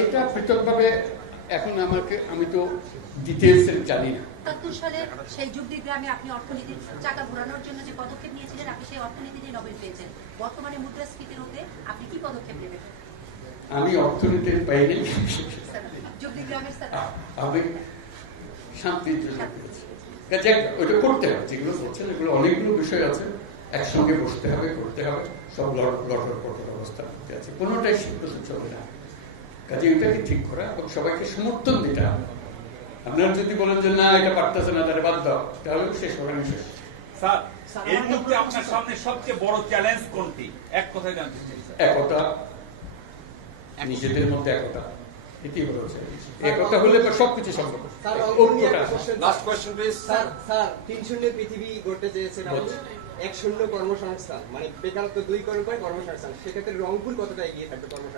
এটা পৃথকভাবে এখন আমি তো ডিটেইলস জানি না। ৭৭ সালে সেই যুগদি গ্রামে আপনি অর্থনীতির চাকা ঘোরানোর জন্য যে পদক্ষেপ নিয়েছিলেন, আপনি সেই অর্থনীতি নিয়ে নোবেল পেয়েছেন। বর্তমানে মুদ্রাস্ফীতি রোধে আপনি কি পদক্ষেপ নেবেন? আমি অর্থনীতির পাইনি, যুগদি গ্রামের আমি শান্তির জন্য পেয়েছি। ওইটা করতে হবে, যেগুলো বলছেন এগুলো অনেকগুলো বিষয় আছে, একসঙ্গে বসতে হবে, করতে হবে, সব লটর পটর অবস্থা করতে আছে, কোনোটাই সিদ্ধ চলে না। কাজে এটাকে ঠিক করা এবং সবাইকে সমর্থন দিতে হবে। আপনারা যদি বলেন যে না এটা পারতেছে না, তাহলে বাদ দাও, তাহলে শেষ হবে না। শেষ। স্যার, এই মুহূর্তে আপনার সামনে সবচেয়ে বড় চ্যালেঞ্জ কোনটি? এক কথায় জানতে চাই। একতা, নিজেদের মধ্যে একতা, এটাই বড় চ্যালেঞ্জ। একতা হলে সবকিছু সম্ভব। Last question please. স্যার ৩-০ পৃথিবী গড়তে চেয়েছেন, ১-০ কর্মসংস্থান, মানে বেকারত্ব ২ কর্মসংস্থান, সেক্ষেত্রে রংপুর কতটা এগিয়ে থাকবে কর্মসংস্থান?